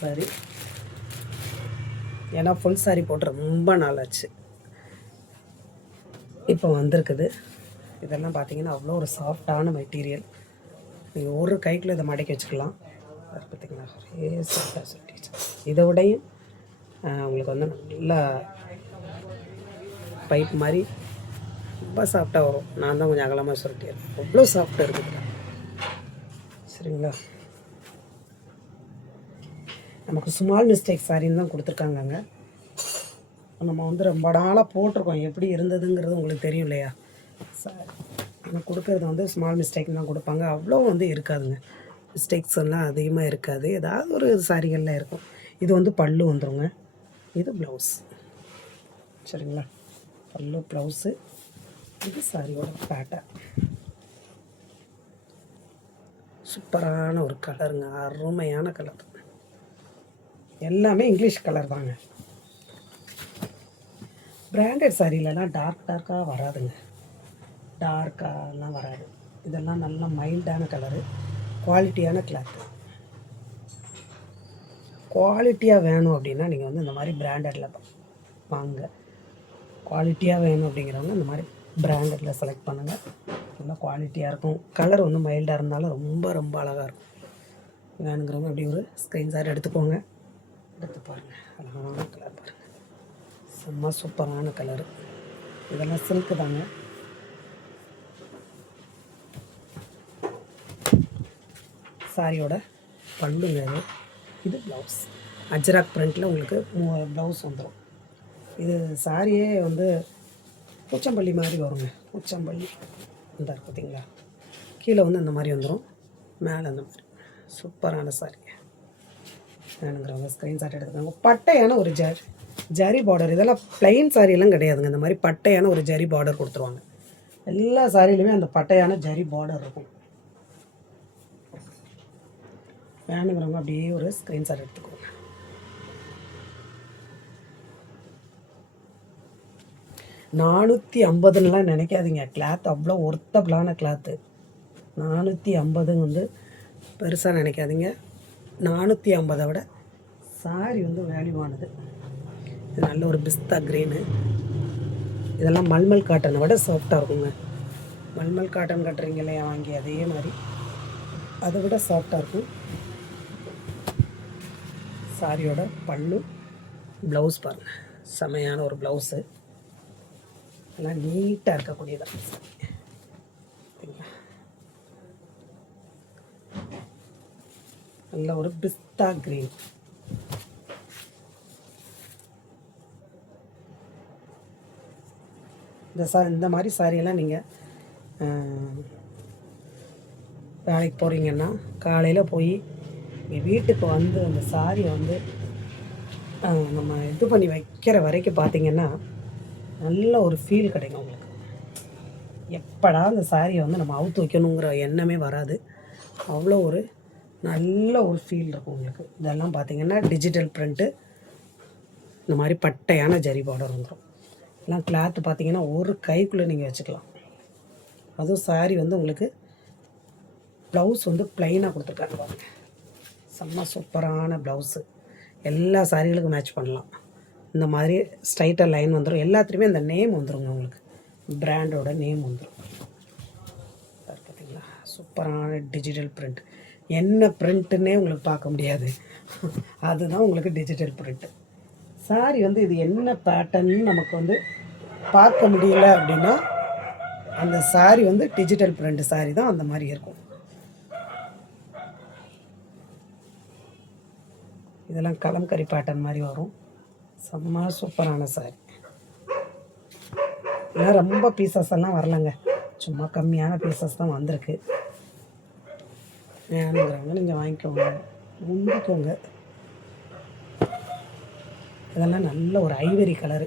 Sorry, ஏன்னா full sorry போட்டு ரொம்ப நாளாச்சு, இப்போ வந்திருக்குது. இதெல்லாம் பார்த்தீங்கன்னா அவ்வளோ ஒரு சாஃப்டான மெட்டீரியல். நீங்கள் ஒரு கைக்குள்ளே இதை மடக்கி வச்சுக்கலாம். அது பார்த்தீங்கன்னா இதை விடையும் உங்களுக்கு வந்து நல்லா பைப் மாதிரி ரொம்ப சாஃப்டாக வரும். நான் தான் கொஞ்சம் அகலமாக சுருட்டிடுறேன், அவ்வளோ சாஃப்டாக இருக்குது. சரிங்களா, நமக்கு ஸ்மால் மிஸ்டேக் சாரின்னு தான் கொடுத்துருக்காங்கங்க. நம்ம வந்து ரொம்ப நாளாக போட்டிருக்கோம், எப்படி இருந்ததுங்கிறது உங்களுக்கு தெரியும் இல்லையா. சாரி ஆனால் கொடுக்குறது வந்து ஸ்மால் மிஸ்டேக் தான் கொடுப்பாங்க, அவ்வளோ வந்து இருக்காதுங்க. மிஸ்டேக்ஸ் எல்லாம் அதிகமாக இருக்காது, ஏதாவது ஒரு சாரிகளில் இருக்கும். இது வந்து பல்லு வந்துடுங்க, இது ப்ளவுஸ். சரிங்களா, பல்லு ப்ளவுஸு, இது சாரியோட பேட்டர்ன். சூப்பரான ஒரு கலருங்க, அருமையான கலர். எல்லாமே இங்கிலீஷ் கலர் தாங்க. பிராண்டட் சாரிலலாம் டார்க்காக வராதுங்க, டார்க்காலாம் வராது. இதெல்லாம் நல்லா மைல்டான கலரு, குவாலிட்டியான கிளாத்து. குவாலிட்டியாக வேணும் அப்படின்னா நீங்கள் வந்து இந்த மாதிரி பிராண்டடில் வாங்க. குவாலிட்டியாக வேணும் அப்படிங்கிறவங்க இந்த மாதிரி பிராண்டடில் செலக்ட் பண்ணுங்கள், நல்லா குவாலிட்டியாக இருக்கும். கலர் வந்து மைல்டாக இருந்தாலும் ரொம்ப ரொம்ப அழகாக இருக்கும். வேணுங்கிறவங்க அப்படி ஒரு ஸ்க்ரீன்ஷாட் எடுத்துக்கோங்க, எடுத்து பாருங்கள். அழகான கலர் பாருங்கள், செம்ம சூப்பரான கலரு. இதெல்லாம் சில்க்கு தாங்க. சாரியோட பல்லுங்க இது ப்ளவுஸ். அஜ்ராக் பிரிண்டில் உங்களுக்கு ப்ளவுஸ் வந்துடும். இது சாரியே வந்து பூச்சம்பள்ளி மாதிரி வருங்க, பூச்சம்பள்ளி இந்த பார்த்தீங்களா, கீழே வந்து அந்த மாதிரி வந்துடும், மேலே அந்த மாதிரி. சூப்பரான சாரி. வேணுங்கிறவங்க ஸ்க்ரீன்ஷாட் எடுத்துக்கோங்க. பட்டையான ஒரு ஜரி பார்டர். இதெல்லாம் ப்ளைன் சாரியெல்லாம் கிடையாதுங்க, இந்த மாதிரி பட்டையான ஒரு ஜரி பார்டர் கொடுத்துருவாங்க. எல்லா சாரியிலுமே அந்த பட்டையான ஜரி பார்டர் இருக்கும். வேணுங்கிறவங்க அப்படியே ஒரு ஸ்க்ரீன்ஷாட் எடுத்துக்கோங்க. $450 நினைக்காதீங்க, கிளாத் அவ்வளோ ஒர்த்தபிளான கிளாத்து. 450 வந்து பெருசாக நினைக்காதீங்க. 450 விட சாரி வந்து வேல்யூவானது. இது நல்ல ஒரு பிஸ்தா க்ரீனு. இதெல்லாம் மல்மல் காட்டனை விட சாஃப்டாக இருக்குங்க. மல்மல் காட்டன் கட்டுறீங்க இல்லையா வாங்கி, அதே மாதிரி அதை விட சாஃப்டாக இருக்கும். சாரியோட பல்லு, ப்ளவுஸ் பாருங்கள், செமையான ஒரு ப்ளவுஸு. எல்லாம் நீட்டாக இருக்கக்கூடியதான். நல்ல ஒரு பிஸ்தா க்ரீன். இந்த மாதிரி சாரியெல்லாம் நீங்கள் வேலைக்கு போகிறீங்கன்னா காலையில் போய் வீட்டுக்கு வந்து அந்த சாரியை வந்து நம்ம இது பண்ணி வைக்கிற வரைக்கும் பார்த்தீங்கன்னா நல்ல ஒரு ஃபீல் கிடைக்கும் உங்களுக்கு. எப்படா அந்த சாரியை வந்து நம்ம அவுத்து வைக்கணுங்கிற எண்ணமே வராது, அவ்வளோ ஒரு நல்ல ஒரு ஃபீல் இருக்கும் உங்களுக்கு. இதெல்லாம் பார்த்திங்கன்னா டிஜிட்டல் பிரிண்ட்டு, இந்த மாதிரி பட்டையான ஜரி பார்டர் வந்துடும். எல்லாம் கிளாத்து பார்த்திங்கன்னா ஒரு கைக்குள்ளே நீங்கள் வச்சுக்கலாம். அதுவும் சாரி வந்து உங்களுக்கு ப்ளவுஸ் வந்து ப்ளைனாக கொடுத்துருக்காங்க பாருங்கள், செம்ம சூப்பரான ப்ளவுஸு. எல்லா சாரிகளுக்கும் மேட்ச் பண்ணலாம். இந்த மாதிரி ஸ்ட்ரைட்டாக லைன் வந்துடும், எல்லாத்துலேயுமே இந்த நேம் வந்துடுங்க உங்களுக்கு, பிராண்டோட நேம் வந்துடும். பார்த்தீங்களா, சூப்பரான டிஜிட்டல் பிரிண்ட். என்ன பிரிண்ட்டுன்னே உங்களுக்கு பார்க்க முடியாது, அதுதான் உங்களுக்கு டிஜிட்டல் பிரிண்ட்டு. சாரி வந்து இது என்ன பேட்டர்ன்னு நமக்கு வந்து பார்க்க முடியல அப்படின்னா அந்த சாரி வந்து டிஜிட்டல் பிரிண்ட் சாரி தான் அந்த மாதிரி இருக்கும். இதெல்லாம் கலம்கரி பேட்டர்ன் மாதிரி வரும், செம்ம சூப்பரான சாரி. இதெல்லாம் ரொம்ப பீசஸ் எல்லாம் வரலைங்க, சும்மா கம்மியான பீசஸ் தான் வந்திருக்கு. வேணுங்கிறவங்க நீங்கள் வாங்கிக்கோங்க, முந்திக்கோங்க. இதெல்லாம் நல்ல ஒரு ஐவரி கலரு,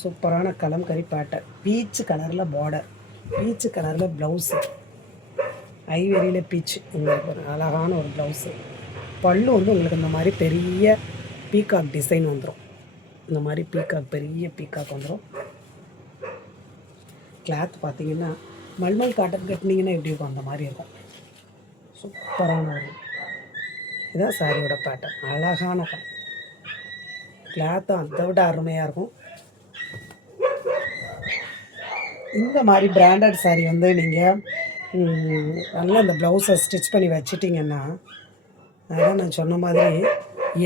சூப்பரான கலம்கரி பேட்டர்ன், பீச்சு கலரில் பார்டர், பீச்சு கலரில் ப்ளவுஸு, ஐவரியில் பீச்சு. உங்களுக்கு அழகான ஒரு ப்ளவுஸு. பல்லு வந்து உங்களுக்கு இந்த மாதிரி பெரிய பீகாக் டிசைன் வந்துடும், இந்த மாதிரி பீகாக், பெரிய பீகாக் வந்துடும். கிளாத் பார்த்தீங்கன்னா மல்மல் காட்டன் கட்டினீங்கன்னா எப்படி இருக்கும் அந்த மாதிரி இருக்கும். சூப்பரான ஒரு இதுதான் சாரியோட பேட்டர்ன். அழகான கிளாத்தும் அதை விட அருமையாக இருக்கும். இந்த மாதிரி பிராண்டட் சாரீ வந்து நீங்கள் நல்லா இந்த ப்ளவுஸை ஸ்டிச் பண்ணி வச்சிட்டிங்கன்னா, அதான் நான் சொன்ன மாதிரி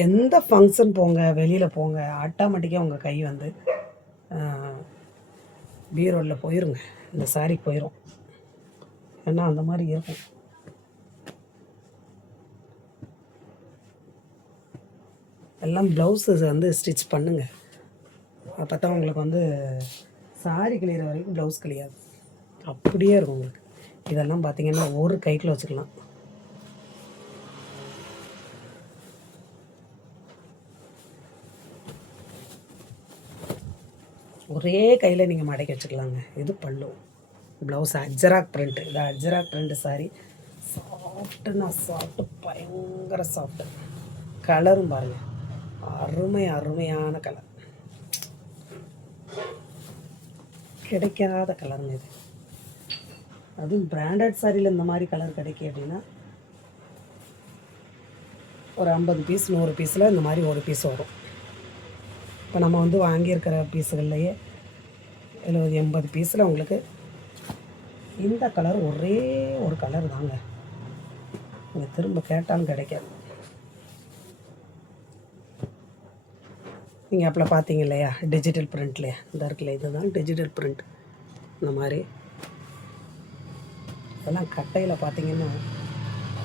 எந்த ஃபங்க்ஷன் போங்க, வெளியில் போங்க, ஆட்டோமேட்டிக்காக உங்கள் கை வந்து பீரோவில் போயிருங்க, இந்த சாரீ போயிடும். ஏன்னா அந்த மாதிரி இருக்கும். எல்லாம் ப்ளவுஸஸ் வந்து ஸ்டிச் பண்ணுங்கள். அப்போ தான் உங்களுக்கு வந்து சாரி கிளியிற வரைக்கும் ப்ளவுஸ் கிளியாது, அப்படியே இருக்கும் உங்களுக்கு. இதெல்லாம் பார்த்தீங்கன்னா ஒரு கைக்குள்ள வச்சுக்கலாம். ஒரே கையில் நீங்கள் மடக்கி வச்சுக்கலாங்க. இது பல்லு. Blouse Ajrakh print. இது அஜ்ராக் பிரிண்ட்டு சாரி. சாஃப்ட்டுன்னா சாஃப்ட்டு, பயங்கர சாஃப்ட்டு. கலரும் பாருங்கள், அருமையான கலர், கிடைக்காத கலருங்க இது. அதுவும் பிராண்டட் சாரியில் இந்த மாதிரி கலர் கிடைக்கும் அப்படின்னா ஒரு 50 பீஸ் 100 பீஸில் இந்த மாதிரி ஒரு பீஸ் வரும். இப்போ நம்ம வந்து வாங்கியிருக்கிற பீஸுகள்லையே 70-80 பீஸில் உங்களுக்கு இந்த கலர் ஒரே ஒரு கலர் தாங்க. நீங்கள் திரும்ப கேட்டாலும் கிடைக்காது. நீங்கள் அப்போ பார்த்தீங்க இல்லையா டிஜிட்டல் பிரிண்ட்லையா, இந்த இருக்குல்ல, இதுதான் டிஜிட்டல் பிரிண்ட். இந்த மாதிரி இதெல்லாம் கட்டையில் பார்த்தீங்கன்னா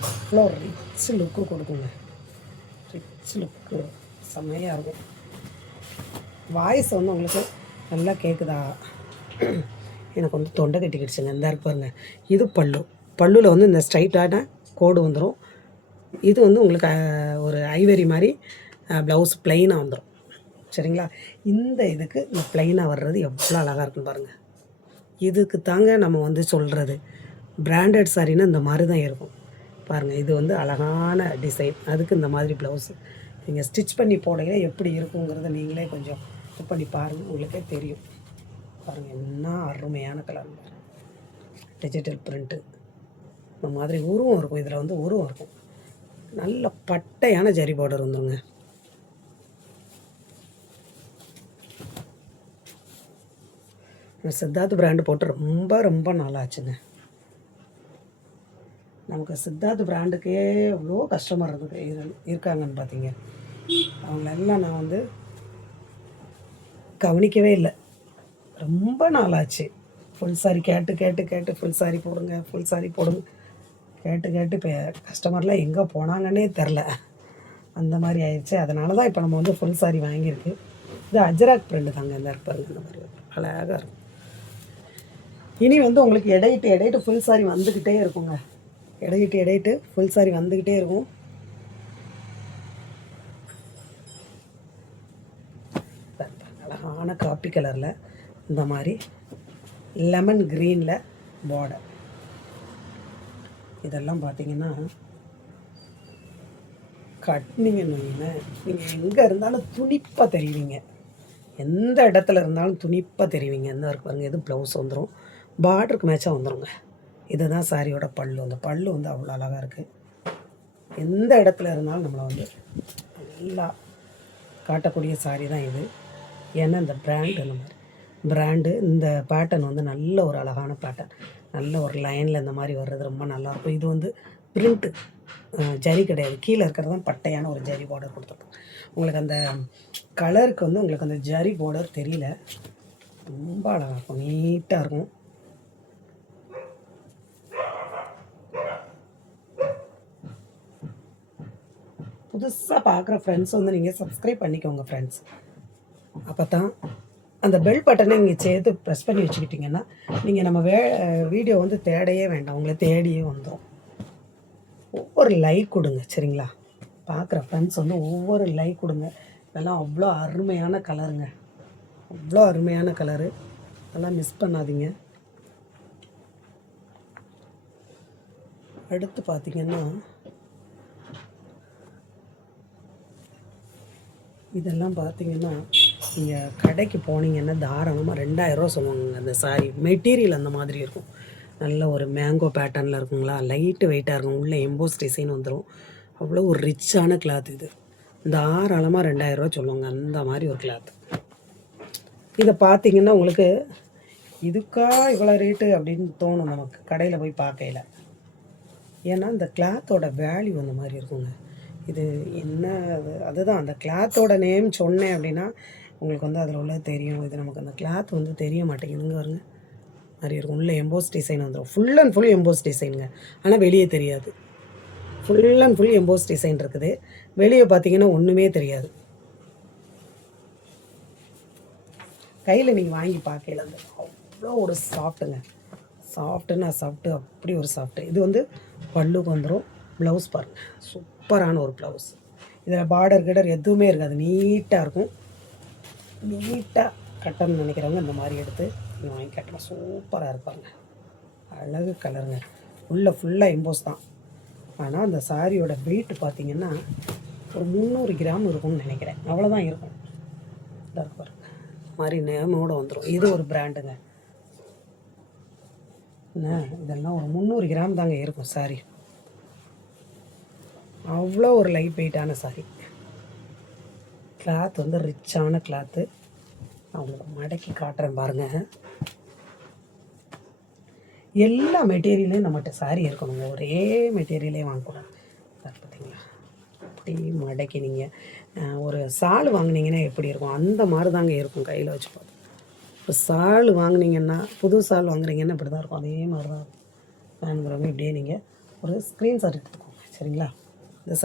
அவ்வளோ ரிச் லுக்கு கொடுக்குங்க. ரிச் லுக்கு செம்மையாக இருக்கும். வாய்ஸ் வந்து உங்களுக்கு நல்லா கேட்குதா? எனக்கு வந்து தொண்டை கட்டிக்கிடுச்சுங்க. இந்த இருக்கு பாருங்க, இது பல்லுவில் வந்து இந்த ஸ்ட்ரைட்டான கோடு வந்துடும். இது வந்து உங்களுக்கு ஒரு ஐவரி மாதிரி ப்ளவுஸ் ப்ளைனாக வந்துடும். சரிங்களா? இந்த இதுக்கு இந்த ப்ளைனாக வர்றது எவ்வளோ அழகாக இருக்குன்னு பாருங்கள். இதுக்கு தாங்க நம்ம வந்து சொல்கிறது பிராண்டட் சாரின்னா இந்த மாதிரி தான் இருக்கும். பாருங்கள், இது வந்து அழகான டிசைன். அதுக்கு இந்த மாதிரி ப்ளவுஸு நீங்கள் ஸ்டிச் பண்ணி போடையில எப்படி இருக்குங்கிறத நீங்களே கொஞ்சம் இது பண்ணி பாருங்கள், உங்களுக்கே தெரியும். பாருங்கள், என்ன அருமையான கலர். Digital print. இந்த மாதிரி உருவம் இருக்கும். இதில் வந்து உருவம் இருக்கும். நல்ல பட்டையான ஜரி பார்டர் வந்துடுங்க. சித்தார்த் பிராண்டு போட்டு ரொம்ப நாளாச்சுங்க. நமக்கு சித்தார்த் பிராண்டுக்கே எவ்வளோ கஸ்டமர் இருக்காங்கன்னு பார்த்தீங்க. அவங்களெல்லாம் நான் வந்து கவனிக்கவே இல்லை. ரொம்ப நாளாச்சு. ஃபுல் சாரி கேட்டு ஃபுல் சாரி போடுங்க கேட்டு இப்போ கஸ்டமர்லாம் எங்கே போனாங்கன்னே தெரில. அந்த மாதிரி ஆயிடுச்சு. அதனால தான் இப்போ நம்ம வந்து ஃபுல் சாரி வாங்கியிருக்கு. இது அஜ்ராக் பிரிண்ட் தாங்க. இந்த இருப்பாருங்க, இந்த மாதிரி அழகாக இருக்கும். இனி வந்து உங்களுக்கு எடைட்டு ஃபுல் சாரி வந்துக்கிட்டே இருக்குங்க. எடைட்டு ஃபுல் சாரி வந்துக்கிட்டே இருக்கும். அழகான காப்பி கலரில் இந்த மாதிரி லெமன் க்ரீனில் பார்டர். இதெல்லாம் பார்த்தீங்கன்னா கட்டினீங்கன்னு நீங்கள் எங்கே இருந்தாலும் துணிப்பாக தெரிவிங்க. எந்த இடத்துல இருந்தாலும் துணிப்பாக தெரிவிங்க. எந்த இருக்கு பாருங்கள், எது ப்ளவுஸ் வந்துடும், பார்டருக்கு மேட்சாக வந்துடுங்க. இதுதான் சாரியோட பல்லு. அந்த பல்லு வந்து அவ்வளோ அழகாக இருக்குது. எந்த இடத்துல இருந்தாலும் நம்மளை வந்து நல்லா காட்டக்கூடிய சாரி தான் இது. ஏன்னா இந்த பிராண்டு, அந்த மாதிரி பிராண்டு, இந்த பேட்டர்ன் வந்து நல்ல ஒரு அழகான பேட்டர்ன். நல்ல ஒரு லைனில் இந்த மாதிரி வர்றது ரொம்ப நல்லாயிருக்கும். இது வந்து பிரிண்ட்டு, ஜரி கிடையாது. கீழே இருக்கிறது தான் பட்டையான ஒரு ஜரி பார்டர் கொடுத்துருக்கோம். உங்களுக்கு அந்த கலருக்கு வந்து உங்களுக்கு அந்த ஜரி பார்டர் தெரியல. ரொம்ப அழகாக இருக்கும், நீட்டாக இருக்கும். புதுசாக பார்க்குற ஃப்ரெண்ட்ஸ் வந்து நீங்கள் சப்ஸ்கிரைப் பண்ணிக்கோங்க ஃப்ரெண்ட்ஸ். அப்போ தான் அந்த பெல் பட்டனை நீங்கள் சேர்த்து ப்ரெஸ் பண்ணி வச்சுக்கிட்டிங்கன்னா நீங்கள் நம்ம வீடியோ வந்து தேடையே வேண்டாம், உங்களை தேடியே வந்துடும். ஒவ்வொரு லைக் கொடுங்க, சரிங்களா? பார்க்குற ஃப்ரெண்ட்ஸ் வந்து ஒவ்வொரு லைக் கொடுங்க. இதெல்லாம் அவ்வளோ அருமையான கலருங்க, அவ்வளோ அருமையான கலரு. அதெல்லாம் மிஸ் பண்ணாதீங்க. அடுத்து பார்த்திங்கன்னா இதெல்லாம் பார்த்திங்கன்னா நீங்கள் கடைக்கு போனீங்கன்னா தாராளமாக 2000 ரூபா சொல்லுவாங்க. அந்த சாரி மெட்டீரியல் அந்த மாதிரி இருக்கும். நல்ல ஒரு மேங்கோ பேட்டர்னில் இருக்குங்களா, லைட்டு வெயிட்டாக இருக்கும். உள்ளே எம்போஸ் டிசைன் வந்துடும். அவ்வளோ ஒரு ரிச்சான கிளாத் இது. தாராளமாக 2000 சொல்லுவாங்க, அந்த மாதிரி ஒரு கிளாத். இதை பார்த்தீங்கன்னா உங்களுக்கு இதுக்கா இவ்வளோ ரேட்டு அப்படின்னு தோணும் நமக்கு கடையில் போய் பார்க்கையில. ஏன்னா இந்த கிளாத்தோட வேல்யூ அந்த மாதிரி இருக்குங்க. இது என்ன அதுதான் அந்த கிளாத்தோட நேம் சொன்னேன் அப்படின்னா உங்களுக்கு வந்து அதில் உள்ளது தெரியும். இது நமக்கு அந்த கிளாத் வந்து தெரிய மாட்டேங்குதுங்க பாருங்க. மாதிரி இருக்கும். உள்ளே எம்போஸ் டிசைன் வந்துடும். ஃபுல் அண்ட் ஃபுல் எம்போஸ் டிசைனுங்க. ஆனால் வெளியே தெரியாது. Full and full emboss design இருக்குது. வெளியே பார்த்தீங்கன்னா ஒன்றுமே தெரியாது. கையில் நீங்கள் வாங்கி பார்க்கல அந்த அவ்வளோ ஒரு சாஃப்ட்டுங்க. சாஃப்ட்டுன்னா சாஃப்ட்டு, அப்படி ஒரு சாஃப்ட்டு. இது வந்து பல்லுக்கு வந்துடும். ப்ளவுஸ் பாருங்கள், சூப்பரான ஒரு ப்ளவுஸ். இதில் பார்டர் கிடர் எதுவுமே இருக்காது. நீட்டாக இருக்கும். நீட்டாக கட்டணும்னு நினைக்கிறவங்க இந்த மாதிரி எடுத்து நீங்கள் வாங்கி கட்டலாம். சூப்பராக இருப்பாங்க. அழகு கலருங்க. உள்ளே ஃபுல்லாக எம்போஸ் தான். ஆனால் அந்த சாரியோட வெயிட் பார்த்திங்கன்னா ஒரு 300 கிராம் இருக்கும்னு நினைக்கிறேன். அவ்வளோதான் இருக்கும். இதாக பாருங்க, மாதிரி நேமோடு வந்துடும். இது ஒரு பிராண்டுங்க. என்ன இதெல்லாம் ஒரு 300 கிராம் தாங்க இருக்கும் சாரி. அவ்வளோ ஒரு லைட் வெயிட்டான சாரி. கிளாத் வந்து ரிச்சான கிளாத்து. அவங்களுக்கு மடக்கி காட்டுறேன் பாருங்கள். எல்லா மெட்டீரியலையும் நம்மகிட்ட சாரி இருக்கணுங்க. ஒரே மெட்டீரியலே வாங்கக்கூடாது. பார்த்தீங்களா, அப்படி மடக்கி நீங்கள் ஒரு சால் வாங்கினீங்கன்னா எப்படி இருக்கும் அந்த மாதிரி தாங்க இருக்கும். கையில் வச்சு பார்த்து இப்போ சால் வாங்கினீங்கன்னா, புது சால் வாங்குறீங்கன்னா இப்படி தான் இருக்கும். அதே மாதிரி தான் இருக்கும். வேணுங்கிறவங்க இப்படியே நீங்கள் ஒரு ஸ்க்ரீன்ஷாட் எடுத்துக்கோங்க. சரிங்களா? இந்த